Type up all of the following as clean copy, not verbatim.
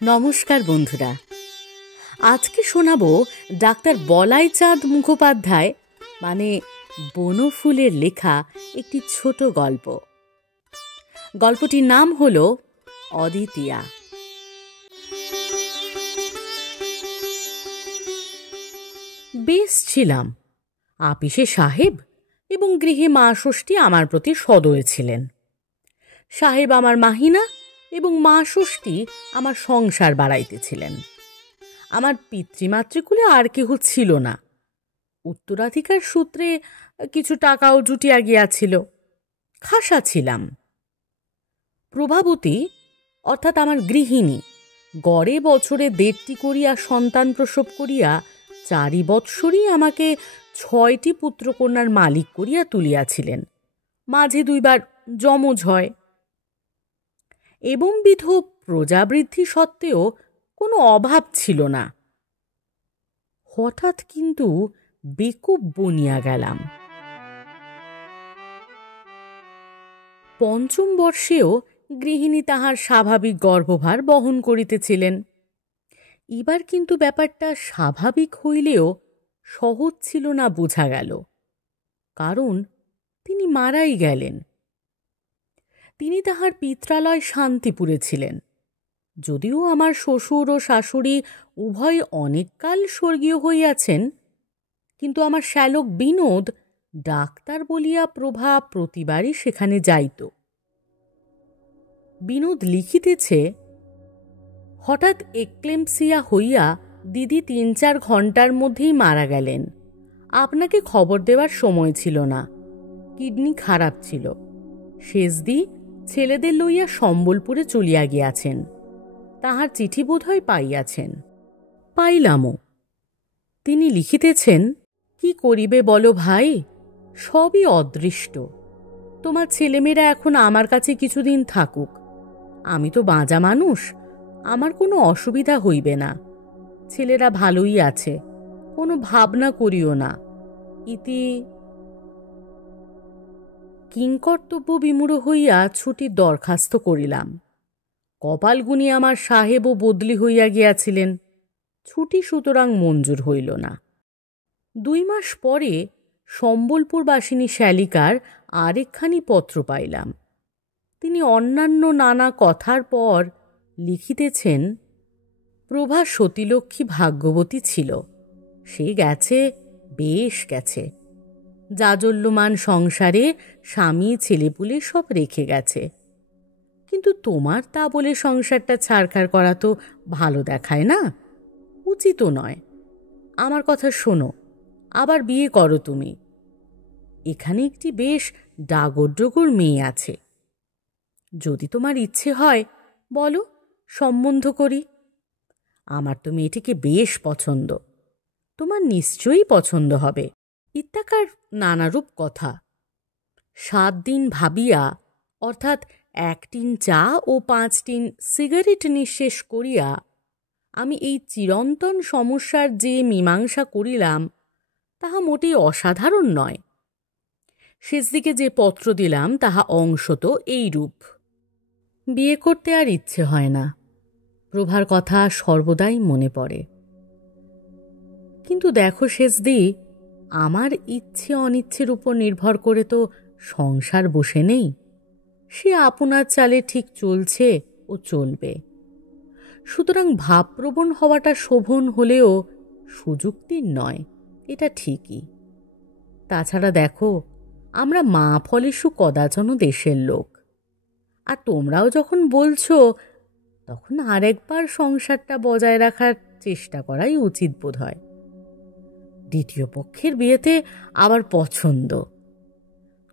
নমস্কার বন্ধুরা, আজকে শোনাবো ডাক্তার বলাই চাঁদ মুখোপাধ্যায় মানে বনফুলের লেখা একটি ছোট গল্প। গল্পটির নাম হলো অদ্বিতীয়া। বেশ ছিলাম। আপিসে সাহেব এবং গৃহে মা ষষ্ঠী আমার প্রতি সদয় ছিলেন। সাহেব আমার মাহিনা এবং মা ষষ্ঠী আমার সংসার বাড়াইতেছিলেন। আমার পিতৃমাতৃকুলে আর কেহ ছিল না। উত্তরাধিকার সূত্রে কিছু টাকাও জুটিয়া গিয়াছিল। খাসা ছিলাম। প্রভাবতী অর্থাৎ আমার গৃহিণী গড়ে বছরে 1.5টি করিয়া সন্তান প্রসব করিয়া 4 বৎসরই আমাকে 6টি পুত্রকন্যার মালিক করিয়া তুলিয়াছিলেন। মাঝে 2বার যমজ হয়। এবংবিধ প্রজাবৃদ্ধি সত্ত্বেও কোনো অভাব ছিল না। হঠাৎ কিন্তু বেকুব বনিয়া গেলাম। 5ম বর্ষেও গৃহিণী তাহার স্বাভাবিক গর্ভভার বহন করিতেছিলেন। এবার কিন্তু ব্যাপারটা স্বাভাবিক হইলেও সহজ ছিল না বোঝা গেল, কারণ তিনি মারাই গেলেন। তিনি তাহার পিত্রালয় শান্তিপুরে ছিলেন। যদিও আমার শ্বশুর ও শাশুড়ি উভয় অনেককাল স্বর্গীয় হইয়াছেন, কিন্তু আমার শ্যালক বিনোদ ডাক্তার বলিয়া প্রভা প্রতিবারই সেখানে যাইত। বিনোদ লিখিতেছে, হঠাৎ এক্লেম্পসিয়া হইয়া দিদি 3-4 ঘণ্টার মধ্যেই মারা গেলেন। আপনাকে খবর দেওয়ার সময় ছিল না। কিডনি খারাপ ছিল। শেষদি ছেলেদের লইয়া সম্বলপুরে চলিয়া গিয়াছেন। তাহার চিঠি বোধহয় পাইয়াছেন। পাইলামও। তিনি লিখিতেছেন, কি করিবে বলো ভাই, সবই অদৃষ্ট। তোমার ছেলেমেয়েরা এখন আমার কাছে কিছুদিন থাকুক। আমি তো বাঁজা মানুষ, আমার কোনো অসুবিধা হইবে না। ছেলেরা ভালোই আছে, কোনো ভাবনা করিও না। ইতি। কিংকর্তব্য বিমূঢ় হইয়া ছুটির দরখাস্ত করিলাম। কপালগুনি আমার সাহেবও বদলি হইয়া গিয়াছিলেন। ছুটি সুতরাং মঞ্জুর হইল না। 2 মাস পরে সম্বলপুরবাসিনী শ্যালিকার আরেকখানি পত্র পাইলাম। তিনি অন্যান্য নানা কথার পর লিখিতেছেন, প্রভা সতীলক্ষ্মী ভাগ্যবতী ছিল। সে গেছে, বেশ গেছে। জাজল্যমান সংসারে স্বামী ছেলেপুলে সব রেখে গেছে। কিন্তু তোমার তা বলে সংসারটা ছাড়খাড় করা তো ভালো দেখায় না, উচিতও নয়। আমার কথা শোনো, আবার বিয়ে করো তুমি। এখানে একটি বেশ ডাগর মেয়ে আছে। যদি তোমার ইচ্ছে হয় বলো, সম্বন্ধ করি। আমার তো মেয়েটিকে বেশ পছন্দ, তোমার নিশ্চয়ই পছন্দ হবে। ইত্যাকার নানারূপ কথা। 7 দিন ভাবিয়া, অর্থাৎ 1 টিন চা ও 5 টিন সিগারেট নিঃশেষ করিয়া আমি এই চিরন্তন সমস্যার যে মীমাংসা করিলাম তাহা মোটেই অসাধারণ নয়। শেষ দিকে যে পত্র দিলাম তাহা অংশত এইরূপ। বিয়ে করতে আর ইচ্ছে হয় না। প্রভার কথা সর্বদাই মনে পড়ে। কিন্তু দেখো শেষদি, আমার ইচ্ছে অনিচ্ছের উপর নির্ভর করে তো সংসার বসে নেই। সে আপনার চালে ঠিক চলছে ও চলবে। সুতরাং ভাবপ্রবণ হওয়াটা শোভন হলেও সুযুক্তির নয়, এটা ঠিকই। তাছাড়া দেখো, আমরা মা ফলেষু কদাচন দেশের লোক। আর তোমরাও যখন বলছো, তখন আরেকবার সংসারটা বজায় রাখার চেষ্টা করাই উচিত বোধ হয়। দ্বিতীয় পক্ষের বিয়েতে আবার পছন্দ।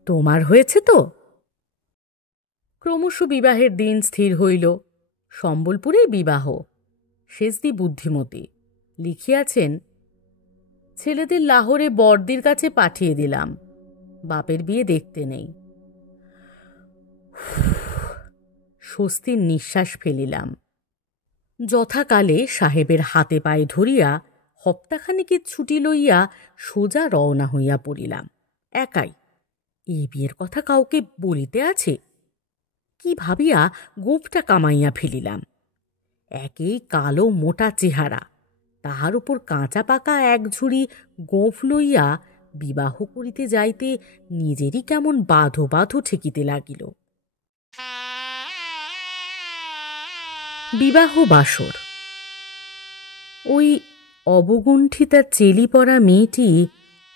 তোমার হয়েছে তো? ক্রমশ বিবাহের দিন স্থির হইল। সম্বলপুরে বিবাহ। শেষদি বুদ্ধিমতী লিখিয়াছেন, ছেলেদের লাহোরে বড়দির কাছে পাঠিয়ে দিলাম। বাপের বিয়ে দেখতে নেই। স্বস্তির নিঃশ্বাস ফেলিলাম। যথাকালে সাহেবের হাতে পায়ে ধরিয়া হপ্তাখানিকের ছুটি লইয়া সোজা রওনা হইয়া পড়িলাম। একাই। এই বিয়ের কথা কাউকে বলিতে আছে কি ভাবিয়া গোঁফটা কামাইয়া ফেলিলাম। একেই কালো মোটা চেহারা, তাহার উপর কাঁচা পাকা এক ঝুড়ি গোঁফ লইয়া বিবাহ করিতে যাইতে নিজেরই কেমন বাধো বাধো ঠেকিতে লাগিল। বিবাহ বাসর। ওই অবগুণ্ঠিতা চেলি পরা মেয়েটি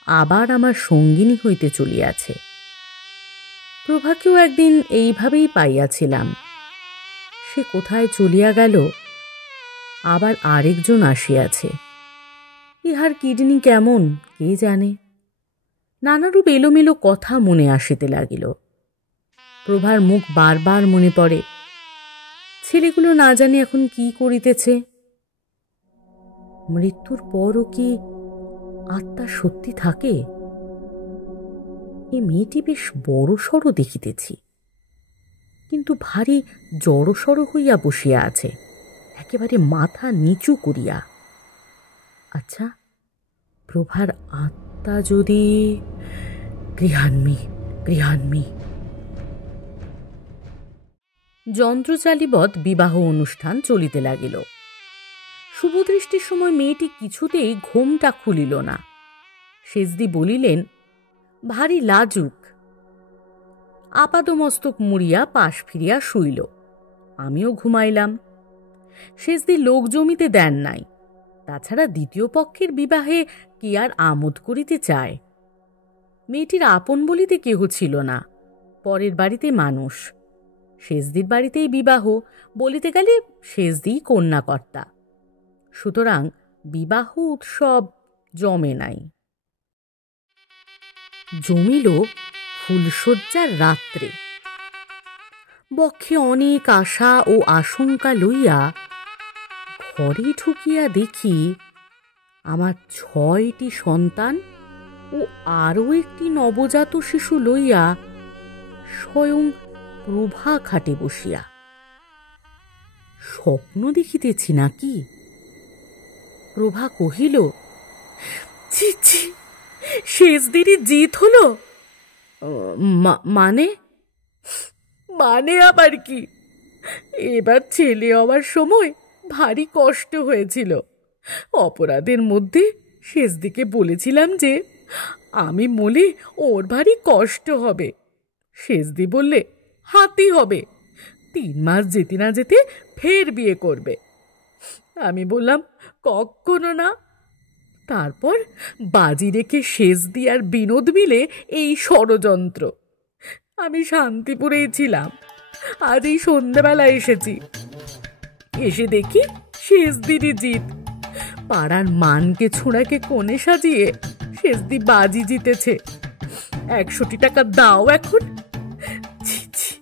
আবার আমার সঙ্গিনী হইতে চলিয়াছে। প্রভাকেও একদিন এইভাবেই পাইয়াছিলাম। সে কোথায় চলিয়া গেল, আবার আরেকজন আসিয়াছে। ইহার কিডনি কেমন কে জানে। নানারূপ এলোমেলো কথা মনে আসিতে লাগিল। প্রভার মুখ বারবার মনে পড়ে। ছেলেগুলো না জানি এখন কি করিতেছে। মৃত্যুর পরও কি আত্মা সত্যি থাকে? এ মেয়েটি বেশ বড়সড় দেখিতেছি, কিন্তু ভারী জড়সড় হইয়া বসিয়া আছে, একেবারে মাথা নিচু করিয়া। আচ্ছা, প্রভার আত্মা যদি... গৃহান্মী গৃহান্মী। যন্ত্রচালিবৎ বিবাহ অনুষ্ঠান চলিতে লাগিল। শুভদৃষ্টির সময় মেয়েটি কিছুতেই ঘোমটা খুলিল না। সেজদি বলিলেন, ভারী লাজুক। আপাদমস্তক মুড়িয়া পাশ ফিরিয়া শুইল। আমিও ঘুমাইলাম। সেজদি লোক জমিতে দেন নাই। তাছাড়া দ্বিতীয় পক্ষের বিবাহে কি আর আমোদ করিতে চায়? মেয়েটির আপন বলিতে কেহ ছিল না, পরের বাড়িতে মানুষ। সেজদির বাড়িতেই বিবাহ, বলিতে গেলে সেজদিই কন্যাকর্তা। সুতরাং বিবাহ উৎসব জমে নাই। জমিল ফুলশয্যার রাত্রে। বক্ষে অনেক আশা ও আশঙ্কা লইয়া ঘরে ঢুকিয়া দেখি আমার 6টি সন্তান ও আরও একটি নবজাত শিশু লইয়া স্বয়ং প্রভা খাটে বসিয়া। স্বপ্ন দেখিতেছি নাকি? প্রভা কহিল, ছি ছি, সেজদিরই জিত হলো। মানে? মানে আবার কি? এবার ছেলে হওয়ার সময় ভারী কষ্ট হয়েছিল। অপরাধের মধ্যে সেজদিকে বলেছিলাম যে আমি বলি ওর ভারী কষ্ট হবে। সেজদি বললে হাতি হবে, 3 মাস যেতে না যেতে ফের বিয়ে করবে। আমি বললাম কখনো না। তারপর বাজি রেখে সেজদি আর বিনোদ মিলে এই ষড়যন্ত্র। আমি শান্তিপুরেই ছিলাম, আজ এই সন্ধ্যাবেলা এসেছি। এসে দেখি সেজদিরই জিত। পাড়ার মানকে ছোঁড়াকে কোণে সাজিয়ে সেজদি বাজি জিতেছে। 100টি টাকা দাও এখন। ছি ছি,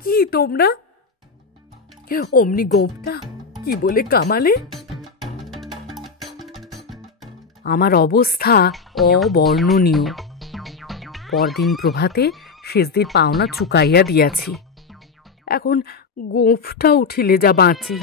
কি তোমরা অমনি গোপটা কি বলে কামালে? আমার অবস্থা অবর্ণনীয়। পরদিন প্রভাতে সেজদির পাওনা চুকাইয়া দিয়াছি। এখন গোঁফটা উঠিলে যা বাঁচি।